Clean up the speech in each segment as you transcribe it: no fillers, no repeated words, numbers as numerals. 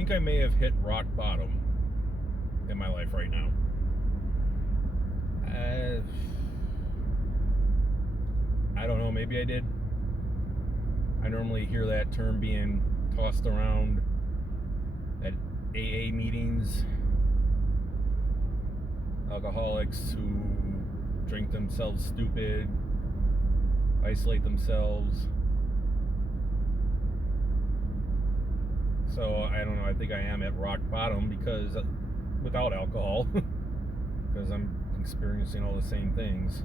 think I may have hit rock bottom in my life right now. I don't know, maybe I did. I normally hear that term being tossed around at AA meetings. Alcoholics who drink themselves stupid, isolate themselves. So I don't know, I think I am at rock bottom because without alcohol, because I'm experiencing all the same things.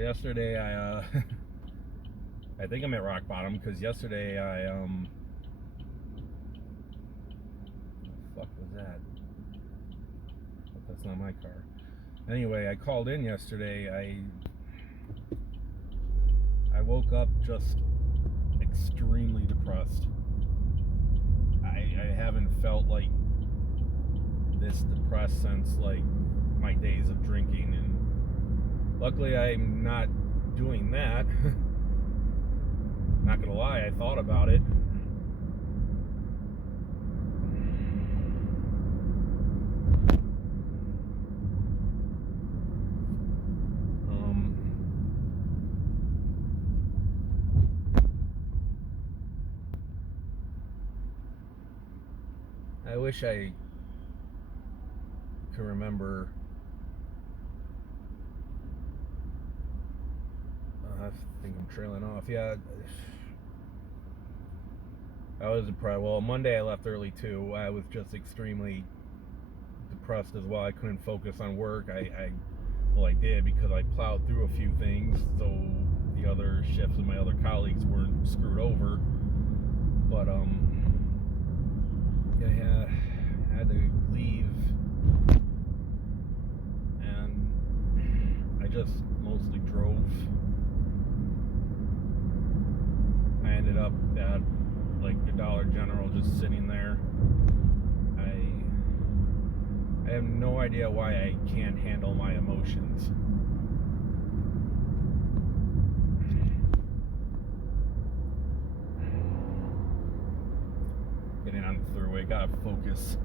Yesterday I I think I'm at rock bottom because yesterday I what the fuck was that? But that's not my car. Anyway, I called in yesterday. I woke up just extremely depressed. I haven't felt like this depressed since like my days of drinking, and luckily I'm not doing that. Not gonna lie, I thought about it. I wish I could remember. I think I'm trailing off. Yeah. I was depressed. Well, Monday I left early too. I was just extremely depressed as well. I couldn't focus on work. I did because I plowed through a few things, so the other shifts and my other colleagues weren't screwed over. But yeah, I had to leave, and I just mostly drove. I ended up at like a Dollar General, just sitting there. I have no idea why I can't handle my emotions. Getting on the throughway, gotta focus.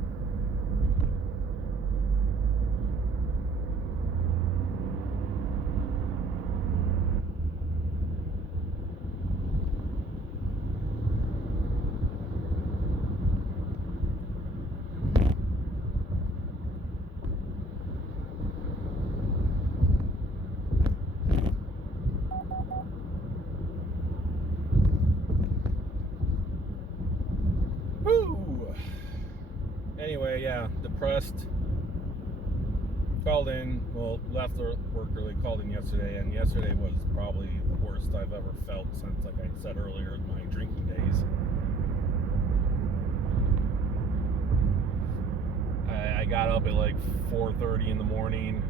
Anyway, yeah, depressed. Called in, well, left work early, called in yesterday, and yesterday was probably the worst I've ever felt since, like I said earlier, my drinking days. I got up at like 4:30 in the morning.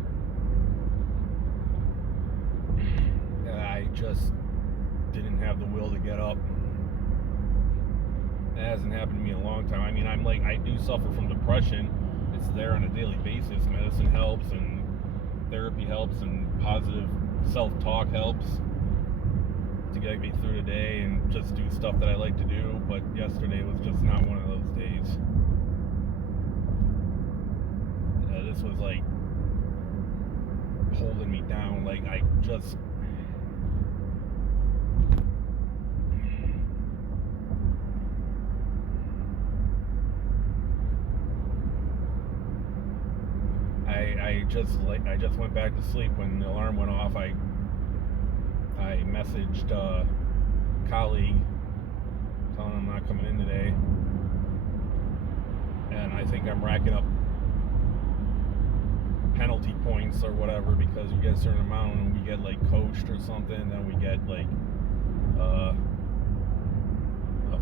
I just didn't have the will to get up. It hasn't happened to me in a long time. I mean, I do suffer from depression. It's there on a daily basis. Medicine helps, and therapy helps, and positive self-talk helps to get me through the day and just do stuff that I like to do. But yesterday was just not one of those days. This was like holding me down. Like I just went back to sleep when the alarm went off. I messaged a colleague telling him I'm not coming in today, and I think I'm racking up penalty points or whatever because we get a certain amount and we get like coached or something, then we get like a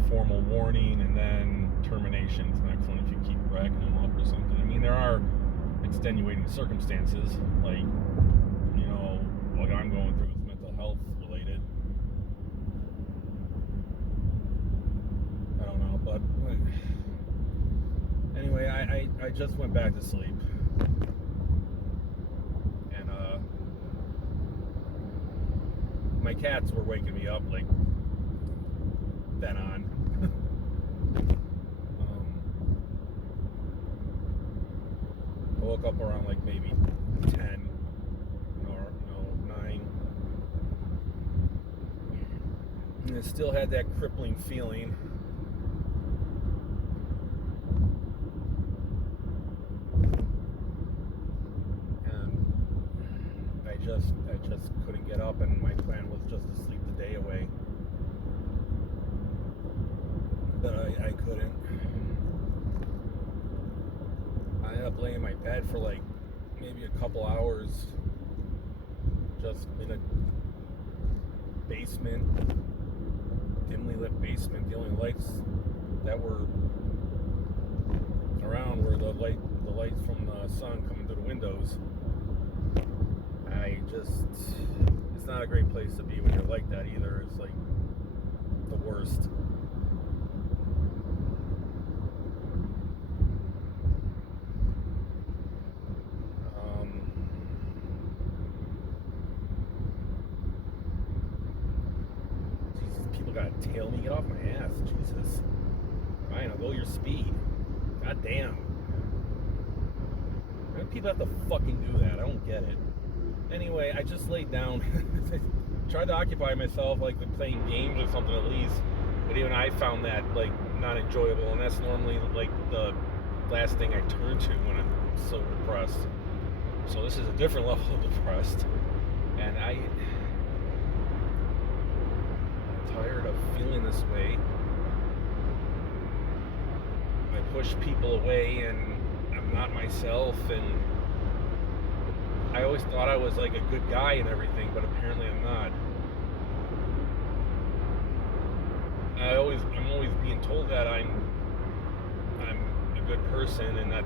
formal warning and then terminations next one if you keep racking them up or something. I mean, there are extenuating circumstances, like, you know, what I'm going through is mental health related, but anyway, I just went back to sleep. And my cats were waking me up like then on. I woke up around like maybe 10 or 9. And it still had that crippling feeling. And I just couldn't get up, and my plan was just to sleep the day away. But I couldn't. I ended up laying in my bed for like maybe a couple hours, just in a basement, dimly lit basement. The only lights that were around were the lights from the sun coming through the windows. It's not a great place to be when you're like that either. It's like the worst. People gotta tail me, get off my ass, Jesus. Fine, I'll go your speed. God damn. Why do people have to fucking do that? I don't get it. Anyway, I just laid down. Tried to occupy myself, like playing games or something at least. But even I found that like not enjoyable, and that's normally like the last thing I turn to when I'm so depressed. So this is a different level of depressed. And I'm tired of feeling this way. I push people away and I'm not myself, and I always thought I was like a good guy and everything, but apparently I'm not. I'm always being told that I'm a good person and that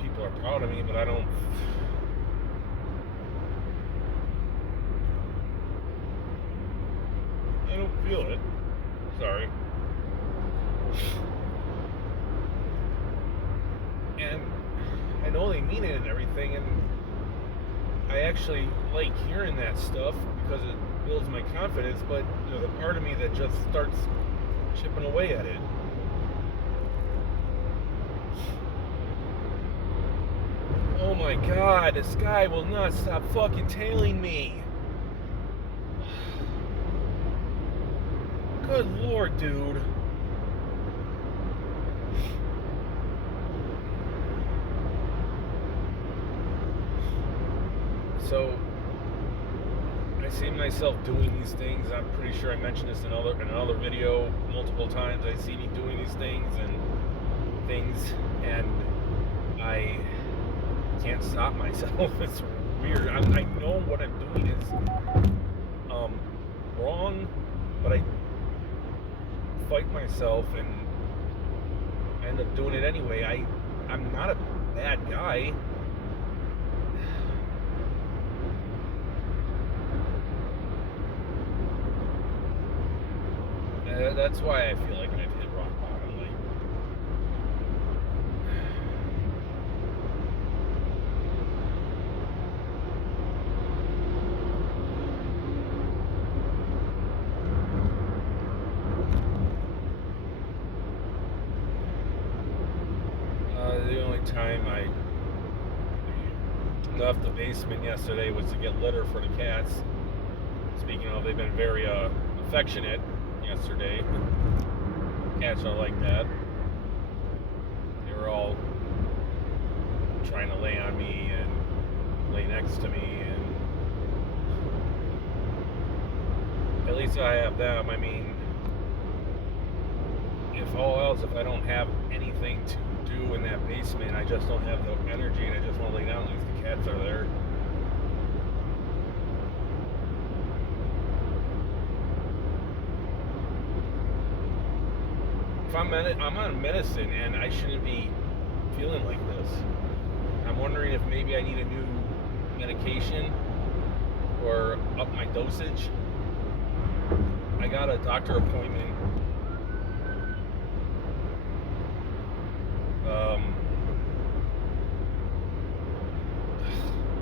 people are proud of me, but I don't feel it. Sorry. And I know they mean it and everything, and I actually like hearing that stuff because it builds my confidence, but there's a part of me that just starts chipping away at it. Oh my God, this guy will not stop fucking tailing me. Good Lord, dude. So I see myself doing these things. I'm pretty sure I mentioned this in another video multiple times. I see me doing these things, and I can't stop myself. It's weird. I know what I'm doing is wrong, but I fight myself and end up doing it anyway. I'm not a bad guy. That's why I feel like I've hit rock bottom. Like, the only time I left the basement yesterday was to get litter for the cats. Speaking of, they've been very affectionate yesterday. Cats are like that. They were all trying to lay on me and lay next to me, and at least I have them. I mean, if all else, if I don't have anything to do in that basement, I just don't have the energy and I just want to lay down, at least the cats are there. I'm on medicine and I shouldn't be feeling like this. I'm wondering if maybe I need a new medication or up my dosage. I got a doctor appointment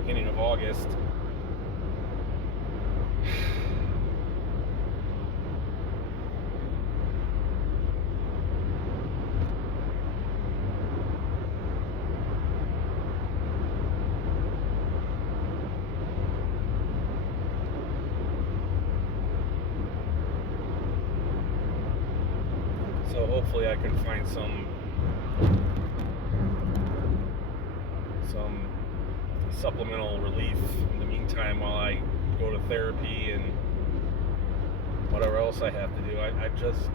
beginning of August. So hopefully I can find some supplemental relief in the meantime while I go to therapy and whatever else I have to do. I just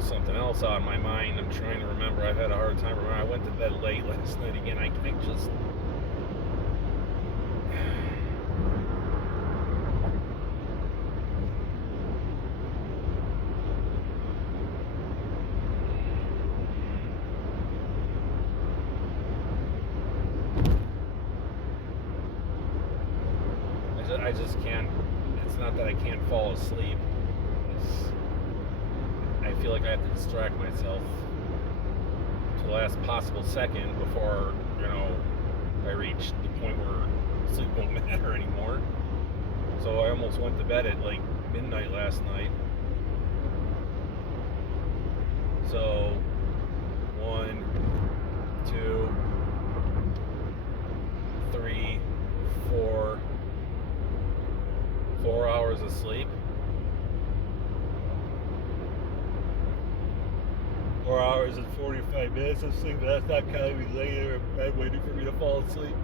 something else on my mind. I'm trying to remember. I've had a hard time remembering. I went to bed late last night again. I just I just can't. It's not that I can't fall asleep. I feel like I have to distract myself to the last possible second before, I reach the point where sleep won't matter anymore. So I almost went to bed at like midnight last night. So 1, 2, 3, 4 hours of sleep. 4 hours and 45 minutes of sleep. That's not counting me later in bed waiting for me to fall asleep.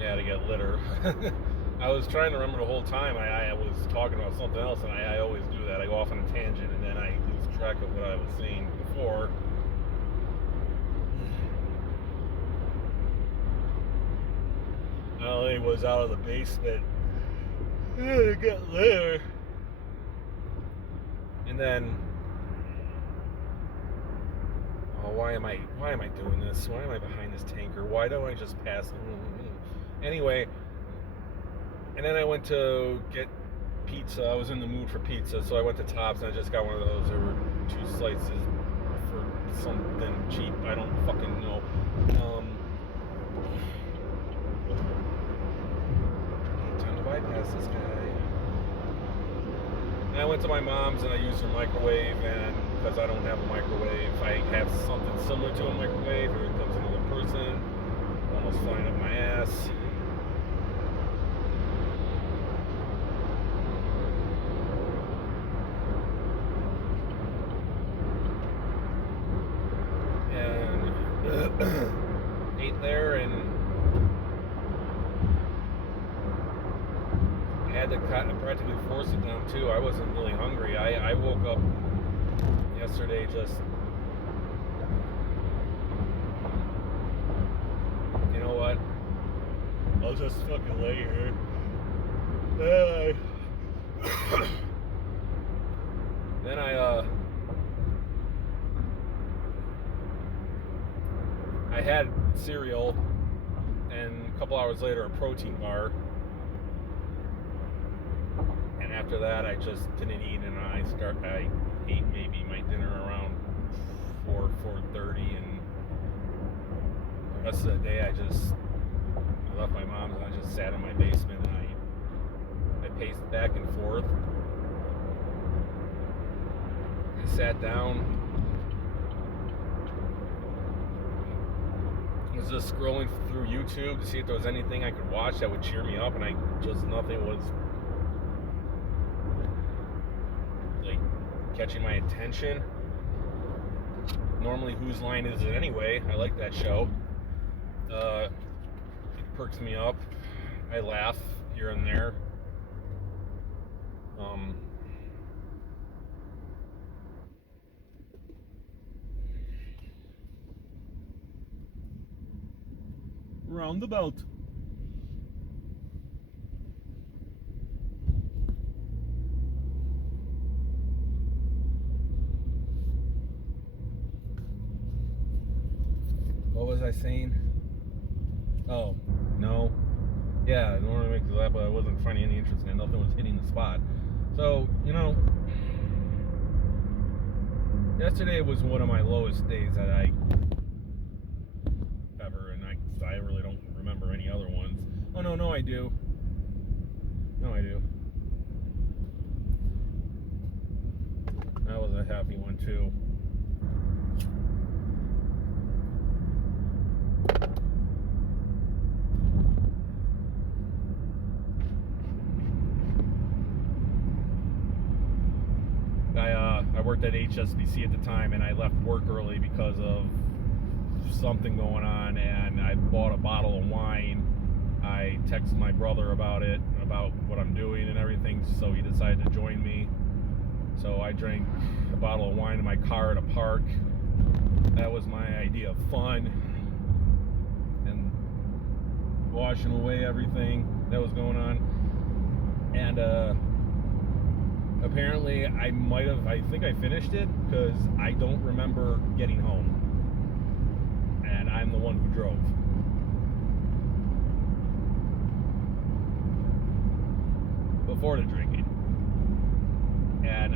Yeah, to get litter. I was trying to remember the whole time. I was talking about something else, and I always do that. I go off on a tangent, and then I lose track of what I was saying before. I was out of the basement to get litter, and then why am I doing this? Why am I behind this tanker? Why don't I just pass? Anyway, and then I went to get pizza. I was in the mood for pizza, so I went to Tops and I just got one of those. There were 2 slices for something cheap. I don't fucking know. Time to bypass this guy. And I went to my mom's and I used her microwave, and because I don't have a microwave, I have something similar to a microwave. Here comes another person, almost flying up my ass. Ate there and had to practically force it down too. I wasn't really hungry. I woke up yesterday just, you know what? I'll just fucking lay here. Then I had cereal, and a couple hours later a protein bar, and after that I just didn't eat, and I ate maybe my dinner around 4:30, and the rest of the day I left my mom's and I just sat in my basement and I paced back and forth. I sat down, was just scrolling through YouTube to see if there was anything I could watch that would cheer me up, and nothing was like catching my attention. Normally, Whose Line Is It Anyway? I like that show. It perks me up. I laugh here and there. Roundabout. What was I saying? Oh, no. Yeah, I normally make the laugh, but I wasn't finding any interest in it. Nothing was hitting the spot. So, yesterday was one of my lowest days that I ever, and I really don't remember any other ones. Oh, no, I do. No, I do. That was a happy one, too. I worked at HSBC at the time, and I left work early because of something going on, and I bought a bottle of wine. I texted my brother about it, about what I'm doing and everything, so he decided to join me. So I drank a bottle of wine in my car at a park. That was my idea of fun, and washing away everything that was going on. And apparently I think I finished it, because I don't remember getting home, and I'm the one who drove. Before the drinking. And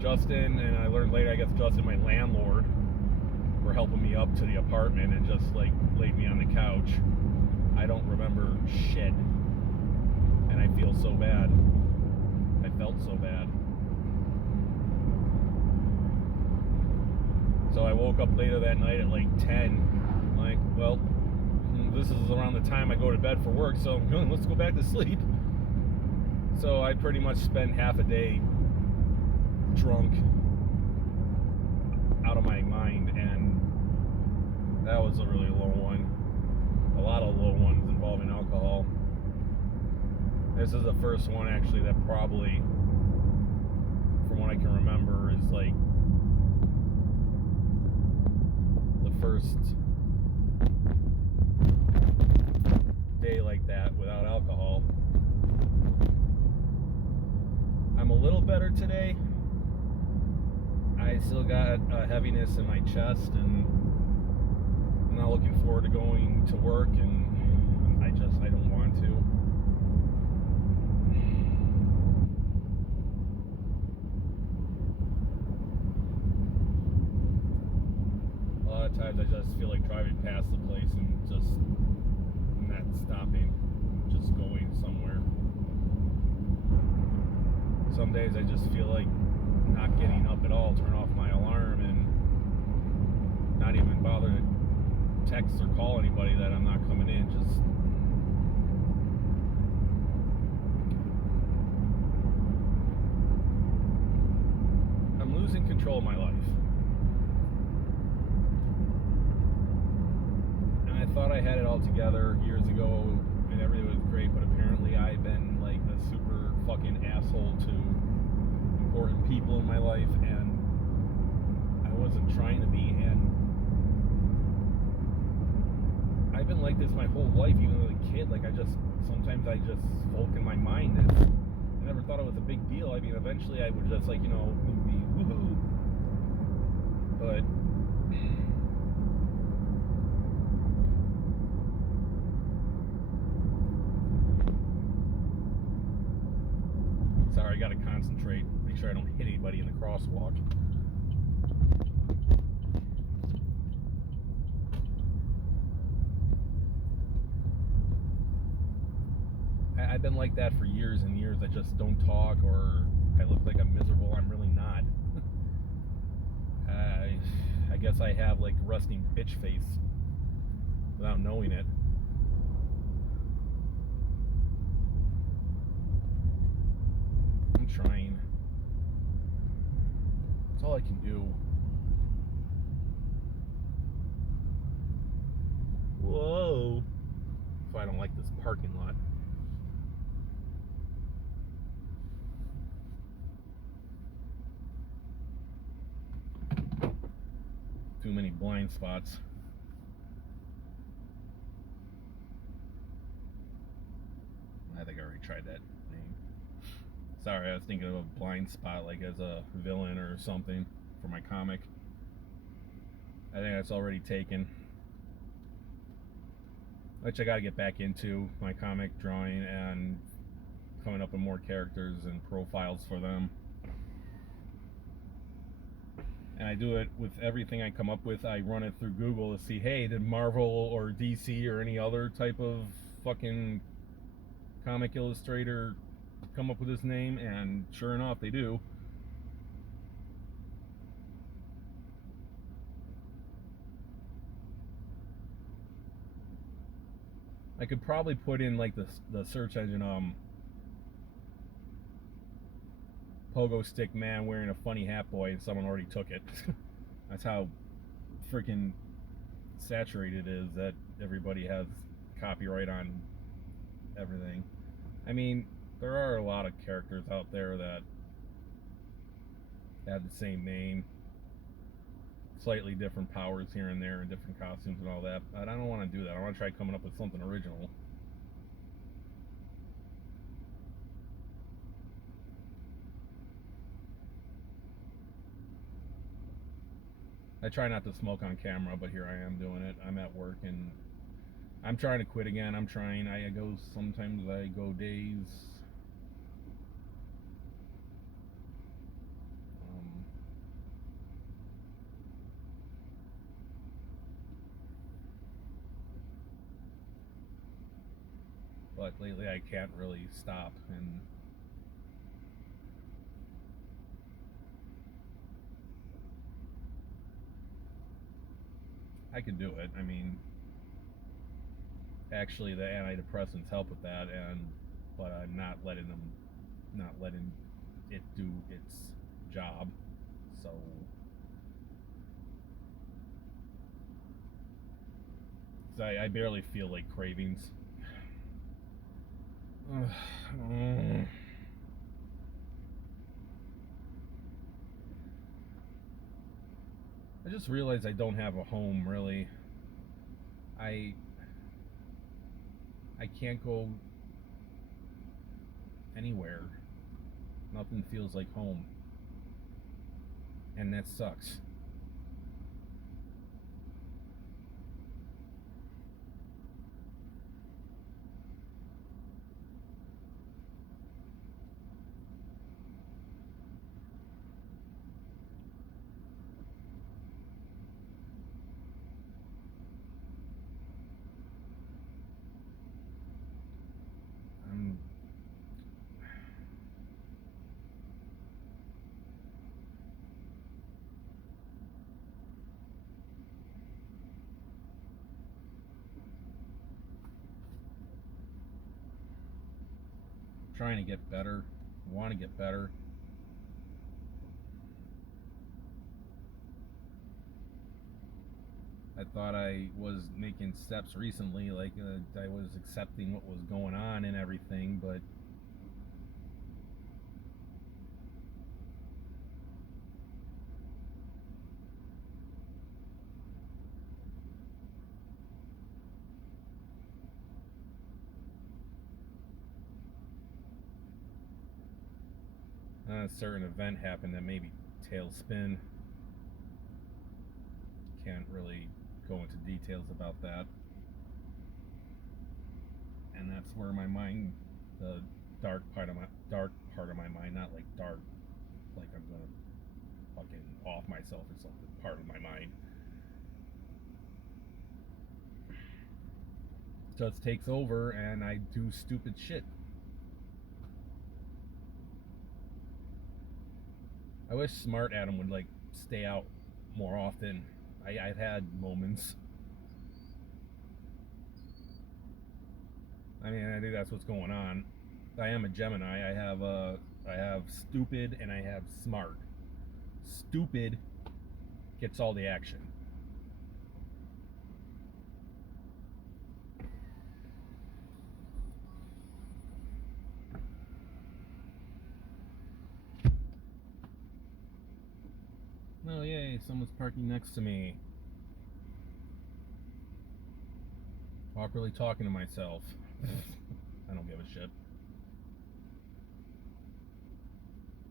Justin, and I learned later, I guess Justin, my landlord, were helping me up to the apartment and just like laid me on the couch. I don't remember shit, and I feel so bad. I felt so bad. So I woke up later that night at like 10. Like, well, this is around the time I go to bed for work, so let's go back to sleep. So I pretty much spent half a day drunk, out of my mind, and that was a really low one. A lot of low ones involving alcohol. This is the first one actually that probably, from what I can remember, is like the first day like that without alcohol. I'm a little better today. I still got a heaviness in my chest, and I'm not looking forward to going to work, and I don't want to. A lot of times I just feel like driving past the place and just not stopping, just going somewhere. Some days I just feel like not getting up at all, turn off my alarm, and not even bother to text or call anybody that I'm not coming in. Just I'm losing control of my life. And I thought I had it all together years ago and everything was great, but apparently I've been like a super fucking asshole to important people in my life, and I wasn't trying to be, and I've been like this my whole life, even as a kid. Like, I just sometimes I just folk in my mind that I never thought it was a big deal. I mean, eventually I would just like, be woohoo. But sorry, I gotta concentrate, make sure I don't hit anybody in the crosswalk. I've been like that for years and years. I just don't talk, or I look like I'm miserable. I'm really not. I guess I have like rusting bitch face without knowing it. I'm trying. That's all I can do. Whoa. So I don't like this parking lot. Too many blind spots. I think I already tried that name. Sorry, I was thinking of a blind spot like as a villain or something for my comic. I think that's already taken. Which I gotta get back into, my comic drawing and coming up with more characters and profiles for them. And I do it with everything I come up with. I run it through Google to see, hey, did Marvel or DC or any other type of fucking comic illustrator come up with this name? And sure enough, they do. I could probably put in like the search engine pogo stick man wearing a funny hat boy, and someone already took it. That's how freaking saturated it is that everybody has copyright on everything. I mean, there are a lot of characters out there that have the same name, slightly different powers here and there, and different costumes and all that. But I don't want to do that. I want to try coming up with something original. I try not to smoke on camera, but here I am doing it. I'm at work and I'm trying to quit again. I'm trying. Sometimes I go days. But lately I can't really stop, and I can do it. I mean, actually the antidepressants help with that, but I'm not letting it do its job. So I barely feel like cravings. I just realized I don't have a home, really. I can't go anywhere. Nothing feels like home. And that sucks. I'm trying to get better, want to get better. I thought I was making steps recently, like I was accepting what was going on and everything, but a certain event happened that made me tailspin. Can't really go into details about that. And that's where my mind, the dark part of my mind, not like dark, like I'm gonna fucking off myself or something, part of my mind just takes over and I do stupid shit. I wish Smart Adam would like stay out more often. I've had moments. I mean, I think that's what's going on. I am a Gemini. I have stupid and I have smart. Stupid gets all the action. Oh yay, someone's parking next to me. Awkwardly talking to myself. I don't give a shit.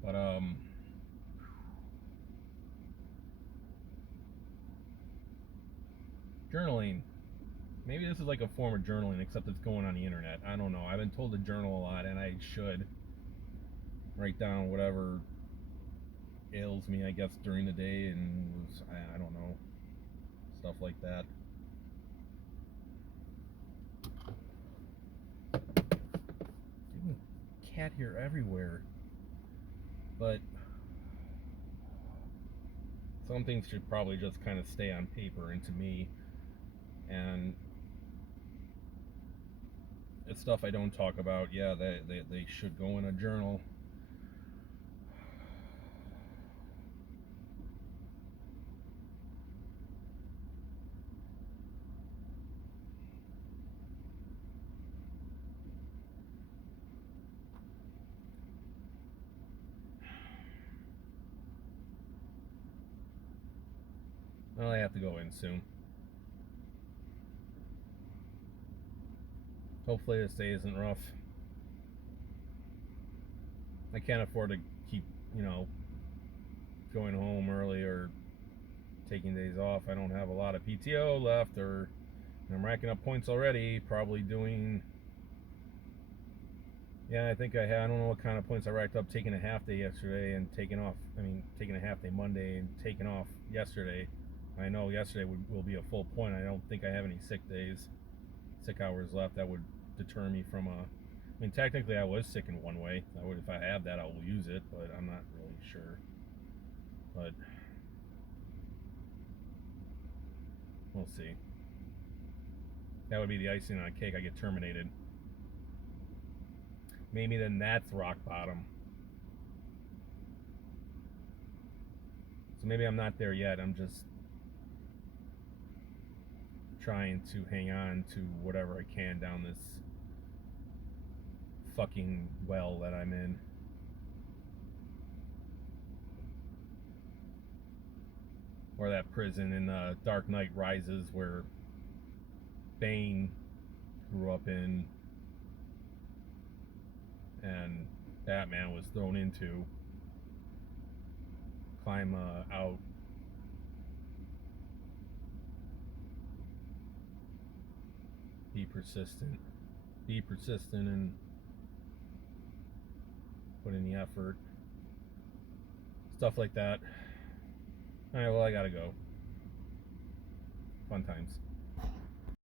But journaling. Maybe this is like a form of journaling, except it's going on the internet. I don't know. I've been told to journal a lot, and I should write down whatever ails me, I guess, during the day, and I don't know, stuff like that. Cat hair everywhere. But some things should probably just kind of stay on paper and to me, and it's stuff I don't talk about. Yeah, they should go in a journal. Well, I have to go in soon. Hopefully this day isn't rough. I can't afford to keep, going home early or taking days off. I don't have a lot of PTO left, or I'm racking up points already. Probably doing, I think I don't know what kind of points I racked up taking a half day yesterday and taking a half day Monday and taking off yesterday. I know yesterday will be a full point. I don't think I have any sick hours left that would deter me from technically I was sick in one way. If I have that, I will use it, but I'm not really sure. But we'll see. That would be the icing on a cake. I get terminated. Maybe then that's rock bottom. So maybe I'm not there yet. I'm just trying to hang on to whatever I can down this fucking well that I'm in. Or that prison in Dark Knight Rises where Bane grew up in and Batman was thrown into. Climb out. Be persistent and put in the effort. Stuff like that. Alright, well, I gotta go. Fun times.